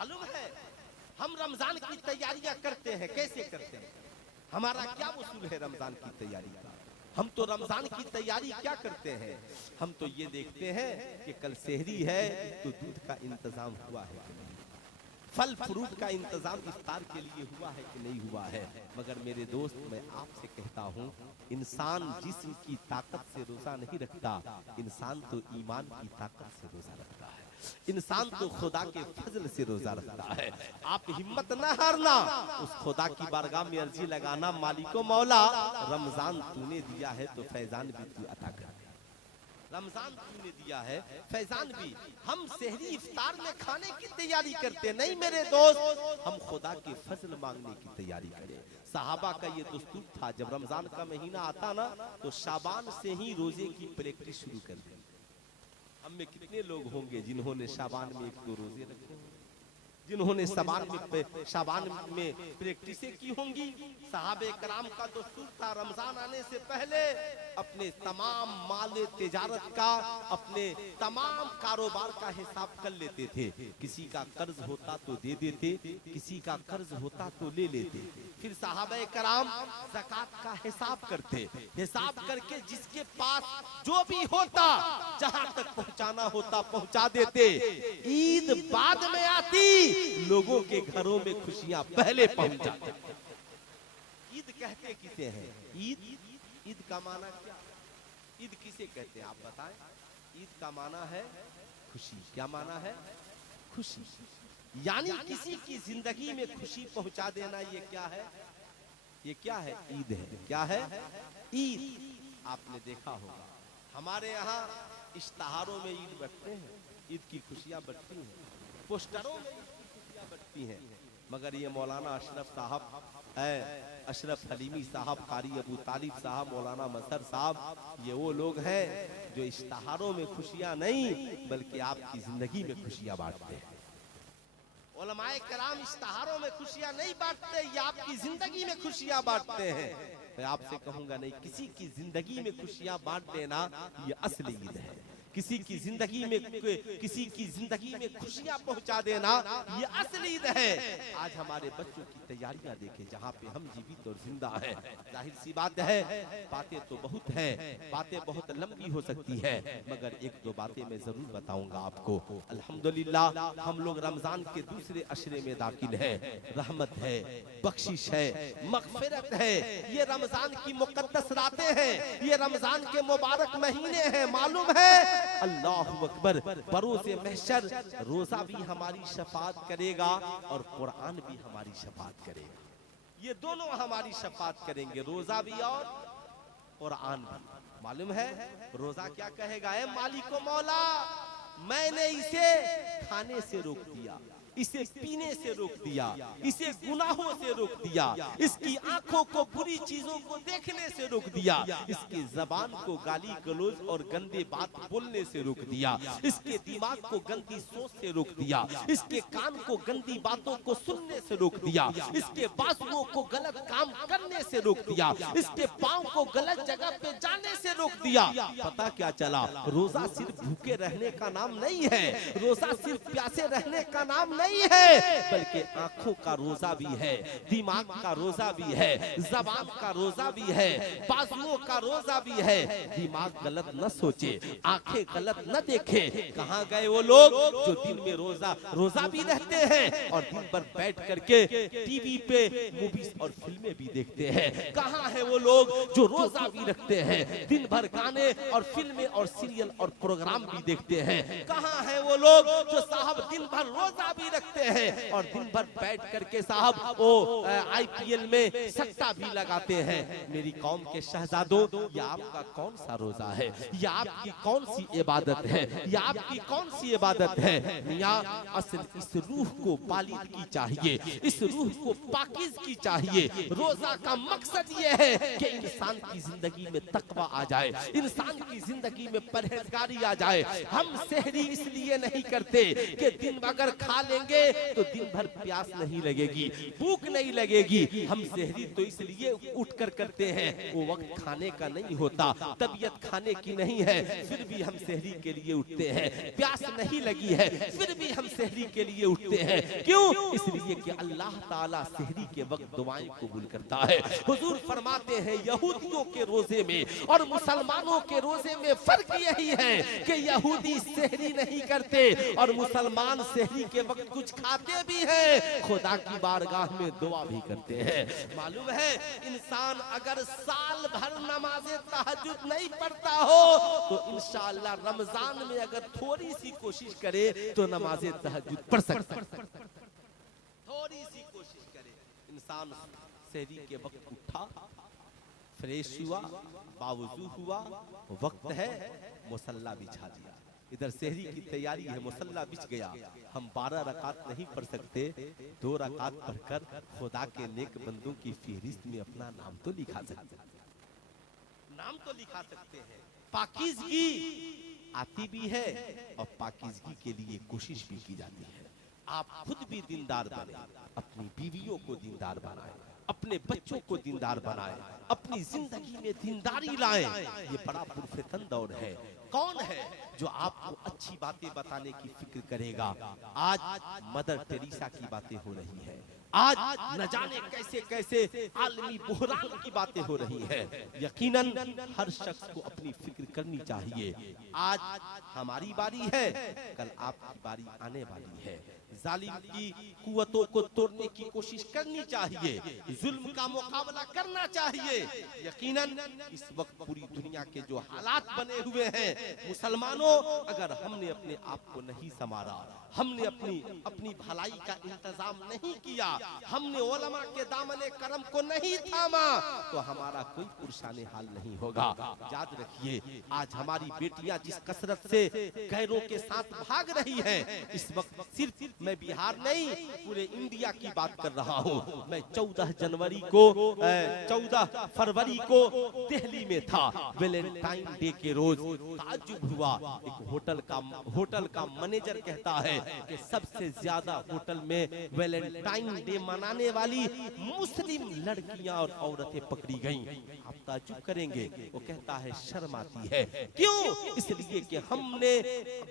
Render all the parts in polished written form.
मालूम है हम रमजान की तैयारियां करते हैं, कैसे करते हैं? हमारा क्या उसूल है रमजान की तैयारी का? हम तो रमजान की तैयारी क्या करते हैं? हम तो ये देखते हैं कि कल सेहरी है तो दूध का इंतजाम हुआ है कि नहीं, फल फ्रूट का इंतजाम इफ्तार के लिए हुआ है कि नहीं हुआ है। मगर मेरे दोस्त, मैं आपसे कहता हूँ, इंसान जिस्म की ताकत से रोजा नहीं रखता, इंसान तो ईमान की ताकत से रोजा रखता है, इंसान तो खुदा के फजल से रोजा रखता है। आप हिम्मत न हारना, उस खुदा की बारगाह में अर्जी लगाना, मालिको मौला रमजान तूने दिया है तो फैजान भी तू अता कर, रमजान तूने दिया है फैजान भी। हम सेहरी इफ्तार में खाने की तैयारी करते नहीं मेरे दोस्त, हम खुदा के फजल मांगने की तैयारी करें। सहाबा का ये दस्तूर था, जब रमजान का महीना आता ना तो शाबान से ही रोजे की प्रैक्टिस शुरू कर दी। हम में कितने लोग होंगे जिन्होंने शाबान में 1-2 रोजे रखे, जिन्होंने शाबान में प्रैक्टिसें की होंगी? सहाबे कराम का दस्तूर था, रमजान आने से पहले अपने तमाम माल तिजारत का, अपने तमाम कारोबार का हिसाब कर लेते थे। किसी का कर्ज होता तो दे देते, किसी का कर्ज होता तो ले लेते। फिर सहाबे कराम ज़कात का हिसाब करते, हिसाब करके जिसके पास जो भी होता, जहां तक पहुंचाना होता पहुंचा देते। ईद बाद में आती, लोगों के घरों में खुशियां पहले पहुंच जाती। ईद कहते किसे हैं? ईद का माना क्या? ईद किसे कहते हैं आप बताएं? ईद का माना है खुशी। क्या माना है? खुशी। यानी किसी की जिंदगी में खुशी पहुंचा देना, ये क्या है? ये क्या है? ईद है। क्या है? ईद। आपने देखा होगा हमारे यहाँ इश्तहारों में ईद बटते हैं, ईद की खुशियां बटती हैं, पोस्टरों में बढ़ती हैं। मगर ये मौलाना अशरफ साहब, अशरफ हलीमी साहब, कारी अबू तालिब साहब, मौलाना मजहर साहब, ये वो लोग हैं जो इश्तहारों में खुशियां नहीं बल्कि आपकी जिंदगी में खुशियां बांटते हैं। उलमाए कराम इश्तहारों में खुशियां नहीं बांटते, ये आपकी जिंदगी में खुशियां बांटते हैं। मैं आपसे कहूंगा नहीं, किसी की जिंदगी में खुशियां बांट देना ये असली ईद है। किसी की जिंदगी में खुशियां पहुंचा देना ये असली ईद है। आज हमारे बच्चों की तैयारियां देखें, जहां पे हम जीवित और जिंदा हैं। जाहिर सी बात है, बातें तो बहुत हैं, बातें बहुत लंबी हो सकती है, मगर 1-2 बातें मैं जरूर बताऊंगा आपको। अल्हम्दुलिल्लाह हम लोग रमजान के दूसरे अशरे में दाखिल है। रहमत है, बख्शिश है, मगफिरत है। ये रमजान की मुकद्दस रातें हैं, ये रमजान के मुबारक महीने हैं। मालूम है अल्लाहु अकबर, बरोज़े महशर रोजा भी हमारी शफाअत करेगा और कुरान भी हमारी शफाअत करेगा। ये दोनों हमारी शफाअत करेंगे, रोजा भी और कुरान भी। मालूम है रोजा क्या कहेगा? ऐ मालिको मौला, मैंने इसे खाने से रोक दिया, इसे पीने से रोक दिया, इसे गुनाहों से रोक दिया, इसकी आंखों को बुरी चीजों को देखने से रोक दिया, इसके जबान को गाली गलौज और गंदे बात बोलने से रोक दिया, इसके दिमाग को गंदी सोच से रोक दिया, इसके कान को गंदी बातों को सुनने से रोक दिया, इसके बाजुओं को गलत काम करने से रोक दिया, इसके पांव को गलत जगह पे जाने से रोक दिया। पता क्या चला? रोजा सिर्फ भूखे रहने का नाम नहीं है, रोजा सिर्फ प्यासे रहने का नाम नहीं है, बल्कि आंखों का रोजा भी है, दिमाग का रोजा भी है, जबान का रोजा भी है, बाजुओं का रोजा भी है। दिमाग गलत न सोचे, आंखें गलत न देखे। कहाँ गए वो लोग जो दिन में रोजा भी रहते हैं और दिन भर बैठ करके टीवी पे मूवीज और फिल्में भी देखते हैं? कहाँ है वो लोग जो रोजा भी रखते हैं, दिन भर गाने और फिल्में और सीरियल और प्रोग्राम भी देखते हैं? कहाँ है वो लोग जो साहब दिन भर रोजा भी रखते हैं और दिन भर बैठ करके साहब वो IPL में सट्टा भी लगाते हैं? मेरी कौम के शहजादों, ये आपका कौन सा रोजा है? ये आपकी कौन सी इबादत है? ये आपकी कौन सी इबादत है? मियां असल इस रूह को पालीद की चाहिए, इस रूह को पाकीज़ की चाहिए। रोजा का मकसद ये है कि इंसान की जिंदगी में तकवा आ जाए, इंसान की जिंदगी में परहेजगारी आ जाए। हम सेहरी इसलिए नहीं करते कि दिन अगर खा लेंगे लेंगे तो दिन भर प्यास नहीं लगेगी, भूख नहीं लगेगी। हम सहरी तो इसलिए उठकर करते हैं, वो वक्त खाने का नहीं होता, तबीयत खाने की नहीं है, फिर भी हम सहरी के लिए उठते हैं। प्यास नहीं लगी है, फिर भी हम सहरी के लिए उठते हैं। क्यों? इसलिए कि अल्लाह ताला सहरी के वक्त दुआएं कबूल करता है। हुजूर फरमाते हैं यहूदियों के रोजे में और मुसलमानों के रोजे में फर्क यही है कि यहूदी सहरी नहीं करते और मुसलमान सहरी के वक्त कुछ खाते भी हैं, खुदा की बारगाह में दुआ भी करते हैं। मालूम है इंसान अगर साल भर नमाज़े तहज्जुद नहीं पढ़ता हो तो इंशाअल्लाह रमजान में अगर थोड़ी सी कोशिश करे तो नमाज़े तहज्जुद पढ़ सकता है। थोड़ी सी कोशिश करे। इंसान सहरी के वक्त उठा, फ्रेश हुआ, बावजू हुआ, वक्त है, मुसल्ला बिछा दिया। इधर सहरी की तैयारी है, मुसल्ला बिछ गया। हम 12 रकात नहीं पढ़ सकते, 2 रकात पढ़कर खुदा के नेक बंदों की फहरिस्त में अपना नाम तो लिखा सकते हैं, नाम तो लिखा सकते हैं। पाकीज़गी आती भी है और पाकीज़गी के लिए कोशिश भी की जाती है। आप खुद भी दीनदार बने, अपनी बीवियों को दीनदार बनाएं, अपने बच्चों को दीनदार बनाएं, अपनी जिंदगी में दीनदारी लाएं। ये बड़ा पुरफितन दौर है। कौन है जो आपको अच्छी बातें बताने की फिक्र करेगा? आज मदर टेरेसा की बातें हो रही है, आज न जाने कैसे कैसे आलमी बुहरान की बातें हो रही है। यकीनन हर शख्स को अपनी फिक्र करनी चाहिए। आज हमारी बारी है, कल आपकी बारी आने वाली है। जालिम की कुव्वतों को तोड़ने की कोशिश करनी चाहिए, जुल्म का मुकाबला करना चाहिए। यकीनन इस वक्त पूरी दुनिया के जो हालात बने हुए हैं, मुसलमानों अगर हमने अपने आप को नहीं संवारा, हमने अपनी भलाई का इंतजाम नहीं किया, हमने उलमा के दामने करम को नहीं थामा, तो हमारा कोई पुरशाने हाल नहीं होगा। याद रखिए आज हमारी बेटियां जिस कसरत से गैरों के साथ भाग रही हैं, इस वक्त सिर्फ मैं बिहार नहीं पूरे इंडिया की बात कर रहा हूँ। मैं 14 फरवरी को दिल्ली में था। वैलेंटाइन डे के रोज ताज्जुब हुआ। एक होटल का मैनेजर कहता है कि सबसे ज्यादा होटल में वैलेंटाइन डे मनाने वाली मुस्लिम लड़कियां और औरतें पकड़ी गईं। आप ताज्जुब करेंगे, वो कहता है शर्म आती है। क्यों? इसलिए कि हमने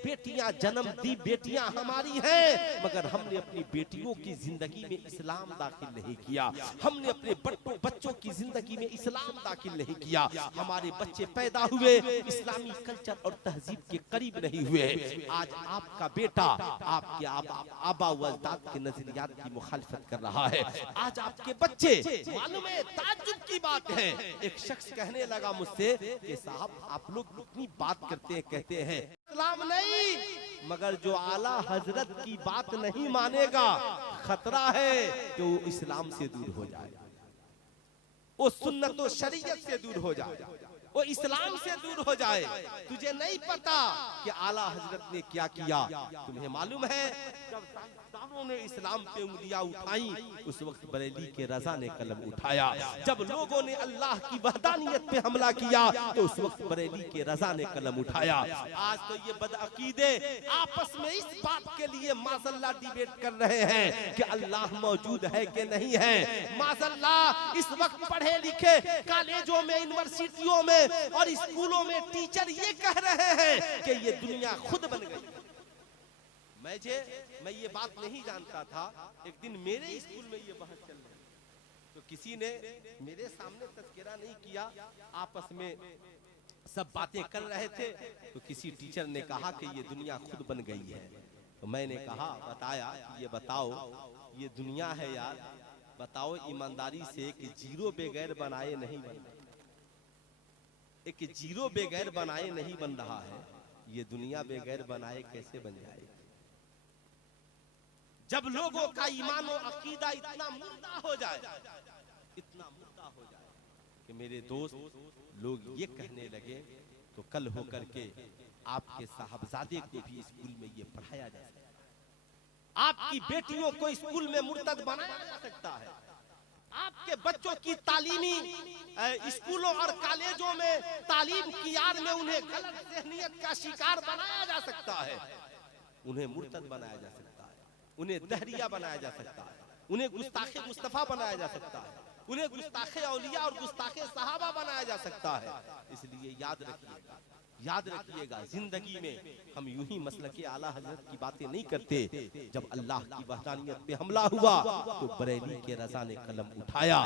बेटियां जन्म दी, बेटियां हमारी हैं, मगर हमने अपनी बेटियों की जिंदगी में इस्लाम दाखिल नहीं किया, हमने अपने बच्चों की जिंदगी में इस्लाम दाखिल नहीं किया। हमारे बच्चे पैदा हुए इस्लामी कल्चर और तहजीब के करीब नहीं हुए। आज आपका बेटा आपके आबा व अजदाद के नजरियात की मुखालिफत कर रहा है। आज आपके बच्चे, मालूम है ताज्जुब की बात है, एक शख्स कहने लगा मुझसे कि साहब आप लोग इतनी बात करते हैं, कहते हैं इस्लाम नहीं, मगर जो आला हजरत की बात नहीं मानेगा खतरा है कि वो इस्लाम से दूर हो जाए, वो सुन्नत व शरीयत से दूर हो जाए, वो इस्लाम से दूर हो जाए। तुझे नहीं पता कि आला हजरत ने क्या किया। तुम्हें मालूम है जब साइंसदानों ने इस्लाम पे उंगलियां उठाई, उस वक्त बरेली के रजा ने कलम उठाया। जब लोगों ने अल्लाह की वहदानियत पे हमला किया तो उस वक्त बरेली के रजा ने कलम उठाया। आज तो ये बदअकीदे आपस में इस बात के लिए माज़अल्लाह डिबेट कर रहे हैं कि अल्लाह मौजूद है कि नहीं है। माज़अल्लाह इस वक्त पढ़े लिखे कॉलेजों में, यूनिवर्सिटियों में और स्कूलों में टीचर ये कह रहे हैं कि ये दुनिया खुद बन गई। मैं ये बात नहीं जानता था। एक दिन मेरे स्कूल में ये बहस चल रही, तो किसी ने मेरे सामने तज़किरा नहीं किया, आपस में सब बातें कर रहे थे, तो किसी टीचर ने कहा कि ये दुनिया खुद बन गई है। तो मैंने कहा, बताया, ये बताओ ये दुनिया है यार, बताओ ईमानदारी से कि जीरो बेगैर बनाए नहीं बन रहा, एक जीरो बेगैर बनाए नहीं बन रहा है, ये दुनिया बेगैर बनाए कैसे बन जाएगी? जब लोगों का ईमान और अकीदा इतना मुर्दा हो जाए, इतना मुर्दा हो जाए कि मेरे दोस्त लोग ये कहने लगे तो कल होकर के आपके साहबजादे को भी स्कूल में ये पढ़ाया जा सकता है, आपकी बेटियों को स्कूल में मुर्तद बनाया जा सकता है, आपके बच्चों की तालीमी स्कूलों और कॉलेजों में तालीम की आड़ में उन्हें गलत ज़हनियत का शिकार बनाया जा सकता है, उन्हें मुर्तद बनाया जा सकता है, उन्हें दहरिया बनाया जा सकता है, उन्हें गुस्ताखे मुस्तफा बनाया जा सकता है, उन्हें गुस्ताखे औलिया और गुस्ताखे सहाबा बनाया जा सकता है। इसलिए याद रखिएगा जिंदगी में हम यूं ही मसलके आला हजरत की बातें नहीं करते। जब अल्लाह की वहदानियत पे हमला हुआ तो बरेली के रजा ने कलम उठाया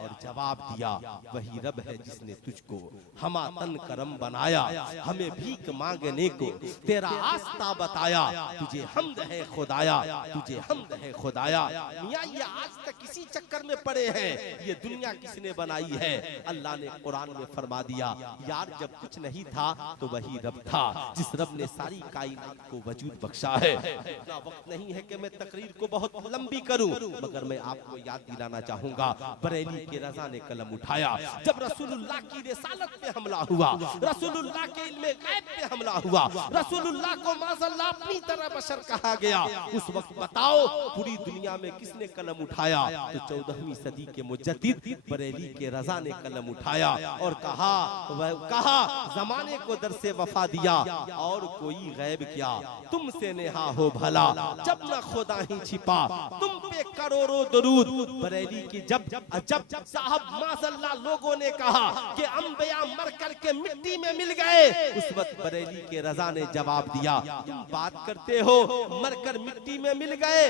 और जवाब दिया, वही रब है जिसने तुझको हमा तन करम बनाया, हमें भीख मांगने को तेरा आस्था बताया, तुझे हमद है खुदाया, तुझे हमद है खुदाया। मियां ये आज तक किसी चक्कर में पड़े हैं, ये दुनिया किसने बनाई है? अल्लाह ने कुरान में फरमा दिया, यार जब कुछ नहीं था तो वही रब था जिस रब ने सारी कायनात को वजूद बख्शा है। इतना वक्त नहीं है कि मैं तकरीर को बहुत लंबी करूं, मगर मैं आपको याद दिलाना चाहूंगा, बरेली के रजा ने कलम उठाया जब रसूलुल्लाह की रिसालत पे हमला हुआ, रसूलुल्लाह के इल्मे गैब पे हमला हुआ, रसूलुल्लाह को माज़अल्लाह अपनी तरह बशर कहा गया। उस वक्त बताओ पूरी दुनिया में किसने कलम उठाया? तो 14वीं सदी के मुजद्दिद बरेली के रजा ने कलम उठाया और कहा जमाने को से वफा दिया और कोई गैब क्या, तुमसे नेहा हो भला जब न खुदा ही छिपा, तुम पे करोड़ों दरूद। बरेली की जब साहब माज़अल्लाह लोगों ने कहा कि अंबिया मर करके मिट्टी में मिल गए, उस वक्त बरेली के रजा ने जवाब दिया, तुम बात करते हो मरकर मिट्टी में मिल गए,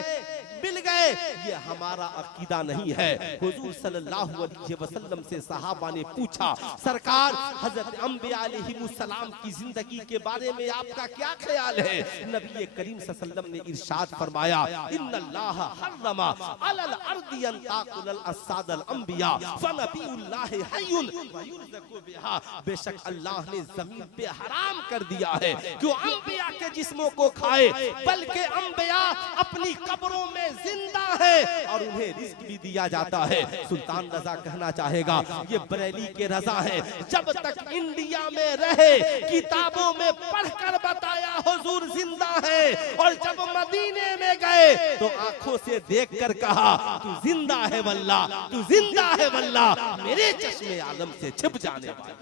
ये हमारा अकीदा नहीं है। हुजूर सल्लल्लाहु अलैहि वसल्लम से सहाबा ने पूछा, सरकार हजरत अंबिया अलैहिमुस्सलाम की जिंदगी के बारे में आपका क्या ख्याल है? नबी करीम सल्लल्लाहु अलैहि वसल्लम ने इरशाद फरमाया, इन्नल्लाह हर्रमा अलल अर्दी अन ताकुल असादल अंबिया फनबीउल्लाह हय्युन व युरज़कु बिहा, बेशक अल्लाह ने जमीन पे हराम कर दिया है कि अंबिया के जिस्मों को खाए, बल्कि अंबिया अपनी कब्रों में जिंदा है और उन्हें रिस्क भी दिया जाता है। सुल्तान रजा कहना चाहेगा, ये बरेली के रजा है, जब तक इंडिया में रहे किताबों में पढ़कर बताया हुजूर जिंदा है, और जब मदीने में गए तो आंखों से देखकर कहा, तू जिंदा है वल्ला, तू जिंदा है वल्ला, मेरे चश्मे आलम से छिप जाने वाला।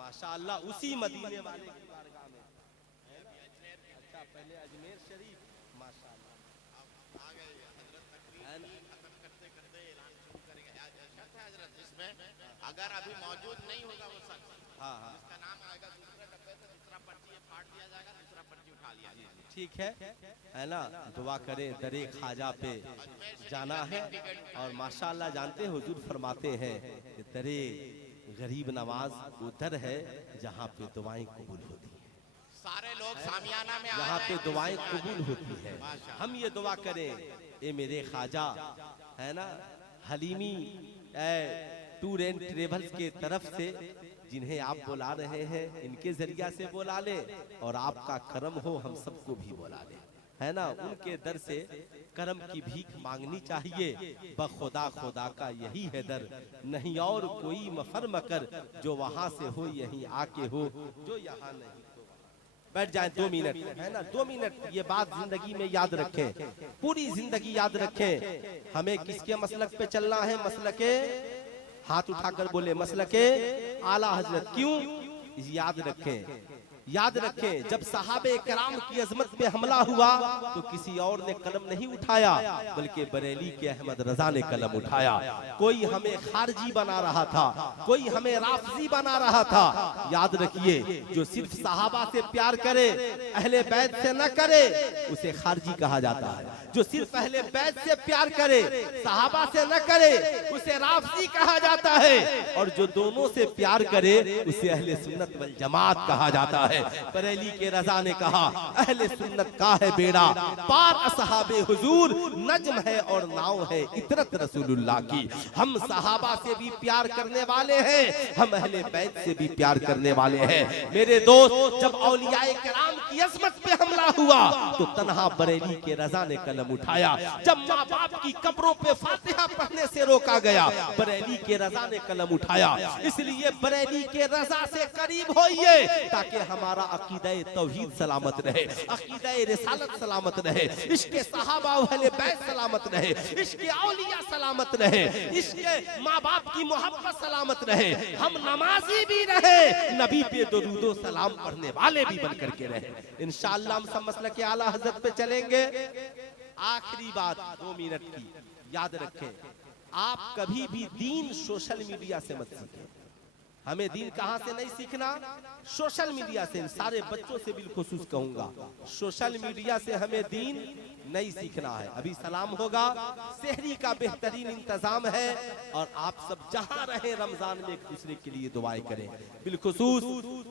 माशाअल्लाह उसी मदीने वाले की बारगाह में। अच्छा पहले अजमेर शरीफ, माशाअल्लाह आ गए हजरत तकरीर खत्म करते करते ऐलान शुरू करेंगे। शर्त है हजरत, जिसमें अगर अभी मौजूद नहीं होगा वो शख्स, हाँ इसका नाम आएगा दूसरे डब्बे से, दूसरा पर्ची फाड़ दिया जाएगा, दूसरा पर्ची उठा लिया जाएगा। ठीक है ना? दुआ करें, दरे ख्वाजा पे जाना है और माशाअल्लाह जानते हैं हुजूर फरमाते हैं कि दरे गरीब नवाज उधर है जहाँ पे दुआएं कबूल होती है। सारे लोग सामियाना में जहाँ पे दुआएं कबूल होती है, हम ये दुआ करें, ए मेरे ख्वाजा है ना, हलीमी टूर एंड ट्रेवल्स के तरफ से जिन्हें आप बुला रहे हैं, इनके जरिया से बुला ले और आपका करम हो हम सबको भी बुला ले, है ना? उनके दर से करम की भीख मांगनी चाहिए। बखुदा खुदा का यही है दर, नहीं और कोई मफरम कर, जो वहां से हो यहीं आके हो, जो यहाँ नहीं। बैठ जाए 2 मिनट, है ना? 2 मिनट ये बात जिंदगी में याद रखें, पूरी जिंदगी याद रखें। हमें किसके मसलक पे चलना है? मसलके, हाथ उठाकर बोले मसलके आला हजरत। क्यों? याद रखें जब सहाबे कराम की अजमत पे हमला हुआ तो किसी और ने कलम नहीं उठाया, बल्कि बरेली के अहमद रजा ने कलम उठाया। कोई हमें खारजी बना रहा था, कोई हमें राफजी बना रहा था। याद रखिए, जो सिर्फ सहाबा से प्यार करे, अहले बैत से न करे, उसे खारजी कहा जाता है। जो सिर्फ अहले बैत से प्यार करे, सहाबा से न करे, उसे राफजी कहा जाता है। और जो दोनों से प्यार करे, उसे अहले सुन्नत वल जमात कहा जाता है। बरेली के रजा ने कहा, अहले सुन्नत का है बेड़ा पार असहाबे हुजूर, नज्म है और नाव है इतरत रसूलुल्लाह की। हम सहाबा से भी प्यार करने वाले हैं, हम अहले बैत से भी प्यार करने वाले हैं। मेरे दोस्त, जब औलियाए कराम की अज़मत पे हमला हुआ तो तन्हा बरेली के रजा ने कलम उठाया। जब माँ बाप की कब्रों पे फातिहा पढ़ने से रोका गया, बरेली के रजा ने कलम उठाया। इसलिए बरेली के रजा से करीब होइए ताकि हमारा अकीदा तौहीद सलामत रहे, अकीदा रिसालत सलामत रहे, इश्क़े सहाबा अहले बैत सलामत रहे, इश्क़े औलिया सलामत रहे, इश्क़े माँ बाप की मोहब्बत सलामत रहे, हम नमाजी भी रहे, नबी पे दुरूदो सलाम पढ़ने वाले भी बन करके रहे। इंशाअल्लाह हम सब मसलक आला हज़रत पे चलेंगे। आखिरी बात 2 मिनट की याद रखें, आप कभी भी दीन सोशल मीडिया से मत सीखें। हमें दीन कहां से नहीं सीखना? सोशल मीडिया से। सारे बच्चों से बिलखुसूस कहूंगा, सोशल मीडिया से हमें दीन नहीं सीखना है। अभी सलाम होगा, सेहरी का बेहतरीन इंतजाम है और आप सब जहां रहे रमजान में एक दूसरे के लिए दुआएं करें। बिलखुसूस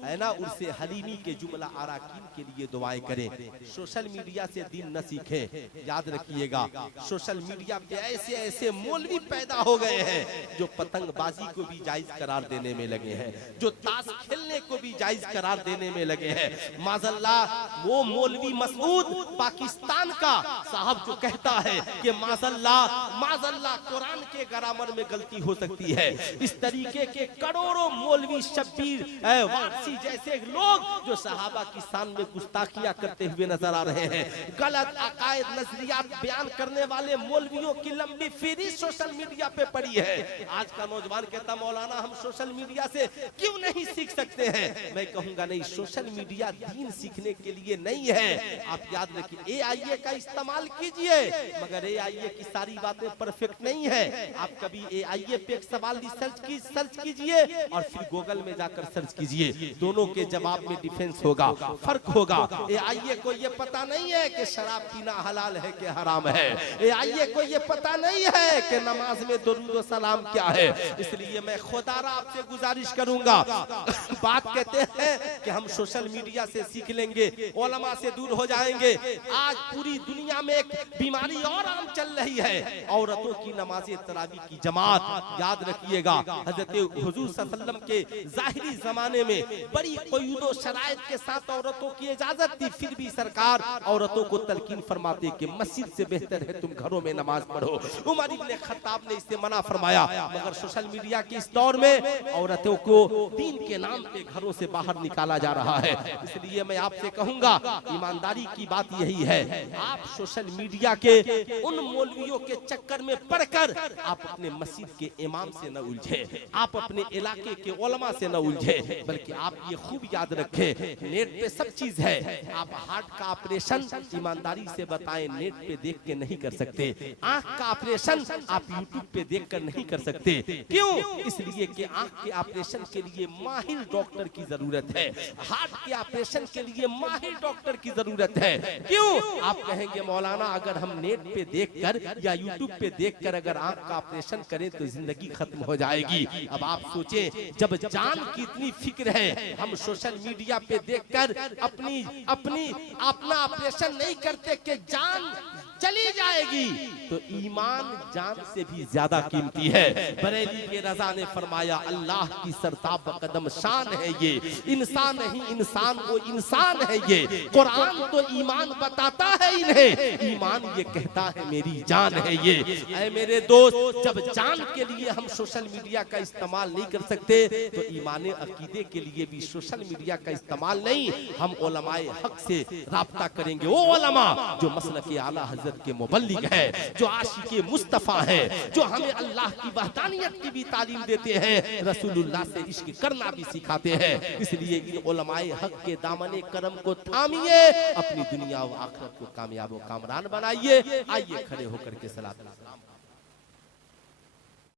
है ना, उर्से हलीमी के जुमला अराकीन के लिए दुआएं करें। सोशल मीडिया से दीन न सीखे। याद रखिएगा, सोशल मीडिया पे ऐसे ऐसे मौलवी पैदा हो गए हैं जो पतंगबाजी को भी जायज करार देने में लगे हैं, जो ताश खेलने को भी जायज करार देने में लगे हैं। माज़अल्लाह वो मौलवी मसूद पाकिस्तान का साहब जो कहता है कि माज़अल्लाह कुरान के ग्रामर में गलती हो सकती है। इस तरीके के करोड़ों मौलवी शब्बीर वारसी जैसे लोग जो सहाबा की शान में गुस्ताखियां करते हुए नजर आ रहे हैं, गलत अकायद नजरियात बयान करने वाले मौलवियों की लंबी फेरी सोशल मीडिया पे पड़ी है। आज का नौजवान कहता मौलाना हम सोशल मीडिया से क्यों नहीं सीख सकते हैं? मैं कहूंगा नहीं, सोशल मीडिया दीन सीखने के लिए नहीं है। आप याद रखिए, AIA का इस्तेमाल कीजिए, मगर AIA की सारी बातें परफेक्ट नहीं है। आप कभी AIA पे एक सवाल सर्च कीजिए और फिर गूगल में जाकर सर्च कीजिए, दोनों के जवाब में डिफरेंस होगा, फर्क होगा। AIA को ये पता नहीं है कि शराब पीना हलाल है कि हराम है। AIA को ये पता नहीं है कि नमाज में दुरूद व सलाम क्या है। इसलिए मैं खुदारा आपसे गुजारिश करूंगा, बात कहते हैं कि हम सोशल मीडिया से सीख लेंगे, उलमा से दूर हो जाएंगे। आज पूरी दुनिया में एक बीमारी और आम चल रही है, औरतों की नमाज़े तरावी की जमात। याद रखिएगा, हजरत हुजूर सल्लल्लाहु अलैहि वसल्लम के जाहिरी जमाने में बड़ी क़ुयूद शराइत के साथ औरतों की इजाजत थी, फिर भी सरकार औरतों को तलकीन फरमाते कि मस्जिद से बेहतर है तुम घरों में नमाज पढ़ो। उमर इब्न खत्ताब ने इससे मना फरमाया, मगर सोशल मीडिया के इस दौर में औरतों को दीन के नाम पे घरों से बाहर निकाला जा रहा है। इसलिए मैं आपसे कहूंगा, ईमानदारी की बात यही है, आप सोशल मीडिया के उन मौलवियों के चक्कर में पड़कर आप अपने मस्जिद के इमाम से न उलझे, आप अपने इलाके के उलमा से न उलझे, बल्कि आप ये खूब याद रखें, नेट पे सब चीज है। आप हार्ट का ऑपरेशन ईमानदारी से बताएं, नेट पे देख के नहीं कर सकते। आंख का ऑपरेशन आप यूट्यूब पे देख कर नहीं कर सकते। क्यों? इसलिए कि आंख के ऑपरेशन के लिए माहिर डॉक्टर की जरूरत है, हार्ट के ऑपरेशन के लिए माहिर डॉक्टर की जरूरत है। क्यों? आप कहेंगे मौलाना अगर हम नेट पे देखकर या यूट्यूब पे देखकर अगर आंख का ऑपरेशन करें तो जिंदगी खत्म हो जाएगी। अब आप सोचें, जब जान की इतनी फिक्र है, हम सोशल मीडिया पे देखकर अपना ऑपरेशन नहीं करते कि जान चली जाएगी, तो ईमान जान से भी ज्यादा कीमती है। बरेली के रजा ने फरमाया, अल्लाह की सरताब कदम शान है ये, इंसान नहीं इंसान वो इंसान है ये। कुरान तो ईमान बताता है इन्हें, ईमान ये कहता है मेरी जान है ये। ऐ मेरे दोस्त, जब जान के लिए हम सोशल मीडिया का इस्तेमाल नहीं कर सकते तो ईमान अकीदे के लिए भी सोशल मीडिया का इस्तेमाल नहीं। हम उलमाए हक से राब्ता करेंगे, वो उलमा जो मसलक आला हज़रत के मुबल्लिग है, जो आशिक़े मुस्तफ़ा है, जो हमें अल्लाह की वहदानियत की भी तालीम देते हैं, रसूलुल्लाह से इश्क करना भी सिखाते हैं। इसलिए इन उलमाए हक के दामने करम को थामिए, अपनी दुनिया और आखिरत को कामयाब और कामरान बनाइए। आइए खड़े होकर के सलात